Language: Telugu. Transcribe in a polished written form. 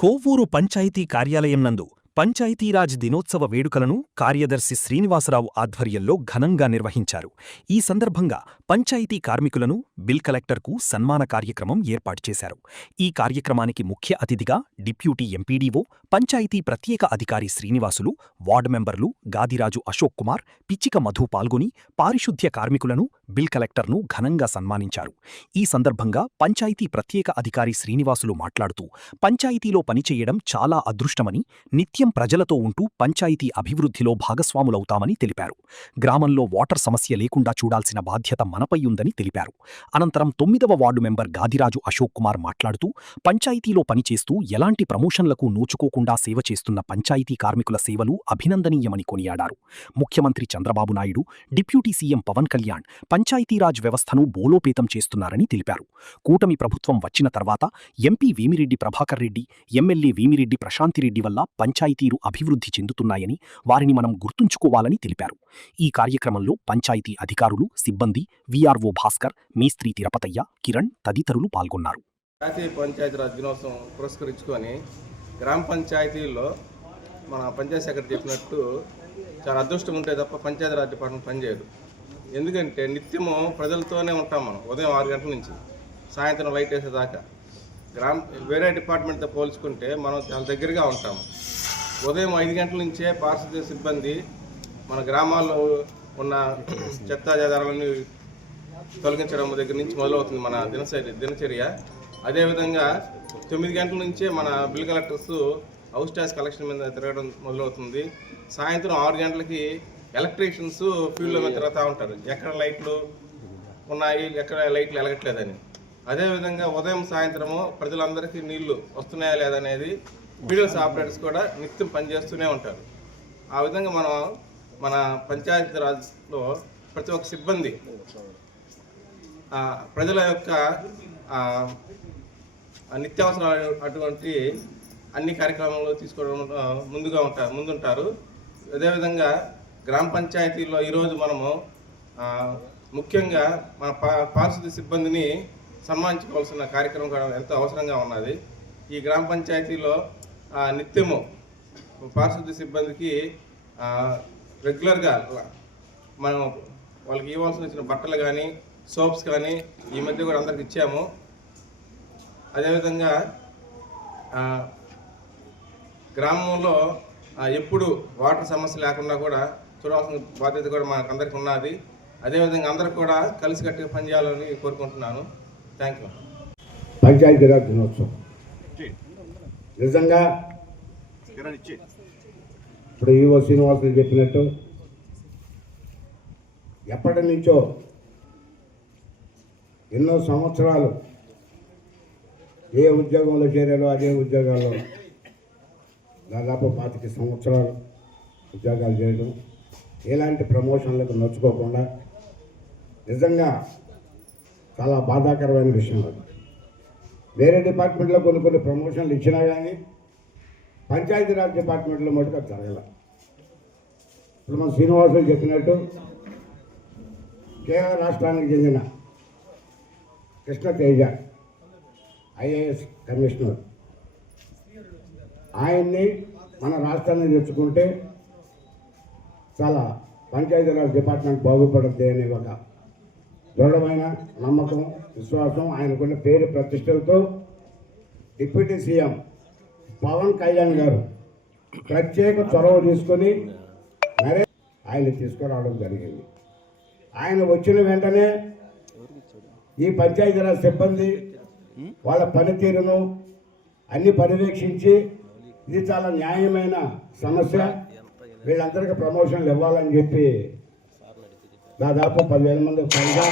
కోవూరు పంచాయతీ కార్యాలయం నందు పంచాయతీరాజ్ దినోత్సవ వేడుకలను కార్యదర్శి శ్రీనివాసరావు ఆధ్వర్యంలో ఘనంగా నిర్వహించారు. ఈ సందర్భంగా పంచాయతీ కార్మికులను బిల్ కలెక్టర్కు సన్మాన కార్యక్రమం ఏర్పాటు చేశారు. ఈ కార్యక్రమానికి ముఖ్య అతిథిగా డిప్యూటీ ఎంపీడీఓ, పంచాయతీ ప్రత్యేక అధికారి శ్రీనివాసులు, వార్డు మెంబర్లు గాదిరాజు అశోక్ కుమార్, పిచ్చిక మధు పాల్గొని పారిశుద్ధ్య కార్మికులను, బిల్ కలెక్టర్ను ఘనంగా సన్మానించారు. ఈ సందర్భంగా పంచాయతీ ప్రత్యేక అధికారి శ్రీనివాసులు మాట్లాడుతూ, పంచాయతీలో పనిచేయడం చాలా అదృష్టమని, నిత్యం ప్రజలతో ఉంటూ పంచాయతీ అభివృద్ధిలో భాగస్వాములవుతామని తెలిపారు. గ్రామంలో వాటర్ సమస్య లేకుండా చూడాల్సిన బాధ్యత మనపై ఉందని తెలిపారు. అనంతరం 9వ వార్డు మెంబర్ గాదిరాజు అశోక్ కుమార్ మాట్లాడుతూ, పంచాయతీలో పనిచేస్తూ ఎలాంటి ప్రమోషన్లకు నోచుకోకుండా సేవ చేస్తున్న పంచాయతీ కార్మికుల సేవలు అభినందనీయమని కొనియాడారు. ముఖ్యమంత్రి చంద్రబాబు నాయుడు, డిప్యూటీ సీఎం పవన్ కళ్యాణ్ పంచాయతీరాజ్ వ్యవస్థను బోలోపేతం చేస్తున్నారని తెలిపారు. కూటమి ప్రభుత్వం వచ్చిన తర్వాత ఎంపీ వేమిరెడ్డి ప్రభాకర్ రెడ్డి, ఎమ్మెల్యే వేమిరెడ్డి ప్రశాంతిరెడ్డి వల్ల పంచాయతీలు అభివృద్ధి చెందుతున్నాయని, వారిని మనం గుర్తుంచుకోవాలని తెలిపారు. ఈ కార్యక్రమంలో పంచాయతీ అధికారులు, సిబ్బంది, వీఆర్ఓ భాస్కర్, మేస్త్రి తిరుపతయ్య, కిరణ్ తదితరులు పాల్గొన్నారు. జాతీయ పంచాయతీరాజ్ దినోత్సవం పురస్కరించుకొని గ్రామ పంచాయతీల్లో మన పంచాయతీ సెక్రటరీ చెప్పినట్టు చాలా అదృష్టం ఉంటే తప్ప పంచాయతీరాజ్ డిపార్ట్మెంట్ పనిచేయదు. ఎందుకంటే నిత్యము ప్రజలతోనే ఉంటాం. మనం ఉదయం 6 గంటల నుంచి సాయంత్రం లైట్ వేసేదాకా వేరే డిపార్ట్మెంట్తో పోల్చుకుంటే మనం చాలా దగ్గరగా ఉంటాము. ఉదయం 5 గంటల నుంచే పారిశుద్ధ్య సిబ్బంది మన గ్రామాల్లో ఉన్న చెత్తా చెదారాలని తొలగించడం దగ్గర నుంచి మొదలవుతుంది మన దినచర్య. అదేవిధంగా 9 గంటల నుంచే మన bill collectors house tax collection మీద తిరగడం మొదలవుతుంది. సాయంత్రం 6 గంటలకి ఎలక్ట్రీషియన్స్ ఫీల్డ్లో మీద తిరుగుతూ ఉంటారు, ఎక్కడ లైట్లు ఉన్నాయి, ఎక్కడ లైట్లు వెలగట్లేదని. అదేవిధంగా ఉదయం సాయంత్రము ప్రజలందరికీ నీళ్లు వస్తున్నాయా లేదనేది పీడిఎస్ ఆపరేటర్స్ కూడా నిత్యం పనిచేస్తూనే ఉంటారు. ఆ విధంగా మనం మన పంచాయతీరాజ్లో ప్రతి ఒక్క సిబ్బంది ప్రజల యొక్క నిత్యావసరాలు అటువంటి అన్ని కార్యక్రమాలు తీసుకోవడం ముందుంటారు. అదేవిధంగా గ్రామ పంచాయతీల్లో ఈరోజు మనము ముఖ్యంగా మన పారిశుద్ధ్య సిబ్బందిని సన్మానించుకోవాల్సిన కార్యక్రమం కూడా ఎంతో అవసరంగా ఉన్నది. ఈ గ్రామ పంచాయతీలో నిత్యము పారిశుద్ధ్య సిబ్బందికి రెగ్యులర్గా మనం వాళ్ళకి ఇవ్వాల్సి వచ్చిన బట్టలు కానీ, సోప్స్ కానీ ఈ మధ్య కూడా అందరికి ఇచ్చాము. అదేవిధంగా గ్రామంలో ఎప్పుడు వాటర్ సమస్య లేకుండా కూడా చూడాల్సిన బాధ్యత కూడా మనకు అందరికీ ఉన్నది. అదేవిధంగా అందరూ కూడా కలిసికట్టుగా పనిచేయాలని కోరుకుంటున్నాను. Thank you. పంచాయతీరాజ్ దినోత్సవం నిజంగా ఇప్పుడు ఈవో శ్రీనివాసులు చెప్పినట్టు ఎప్పటి నుంచో ఎన్నో సంవత్సరాలు ఏ ఉద్యోగంలో చేరారో అదే ఉద్యోగాల్లో దాదాపు 25 సంవత్సరాలు ఉద్యోగాలు చేయడం, ఎలాంటి ప్రమోషన్లకు నొచ్చుకోకుండా నిజంగా చాలా బాధాకరమైన విషయం. అది వేరే డిపార్ట్మెంట్లో కొన్ని ప్రమోషన్లు ఇచ్చినా కానీ పంచాయతీరాజ్ డిపార్ట్మెంట్లో మటుకు అది జరగల. ఇప్పుడు మన శ్రీనివాసులు చెప్పినట్టు కేరళ రాష్ట్రానికి చెందిన కృష్ణ తేజ ఐఏఎస్ కమిషనర్, ఆయన్ని మన రాష్ట్రాన్ని తెచ్చుకుంటే చాలా పంచాయతీరాజ్ డిపార్ట్మెంట్ బాగుపడుద్ది అనే ఒక దృఢమైన నమ్మకం, విశ్వాసం, ఆయనకున్న పేరు ప్రతిష్టలతో డిప్యూటీ సీఎం పవన్ కళ్యాణ్ గారు ప్రత్యేక చొరవ తీసుకొని ఆయన తీసుకురావడం జరిగింది. ఆయన వచ్చిన వెంటనే ఈ పంచాయతీరాజ్ సిబ్బంది వాళ్ళ పనితీరును అన్ని పర్యవేక్షించి ఇది చాలా న్యాయమైన సమస్య, వీళ్ళందరికీ ప్రమోషన్లు ఇవ్వాలని చెప్పి దాదాపు 10,000 మంది పైగా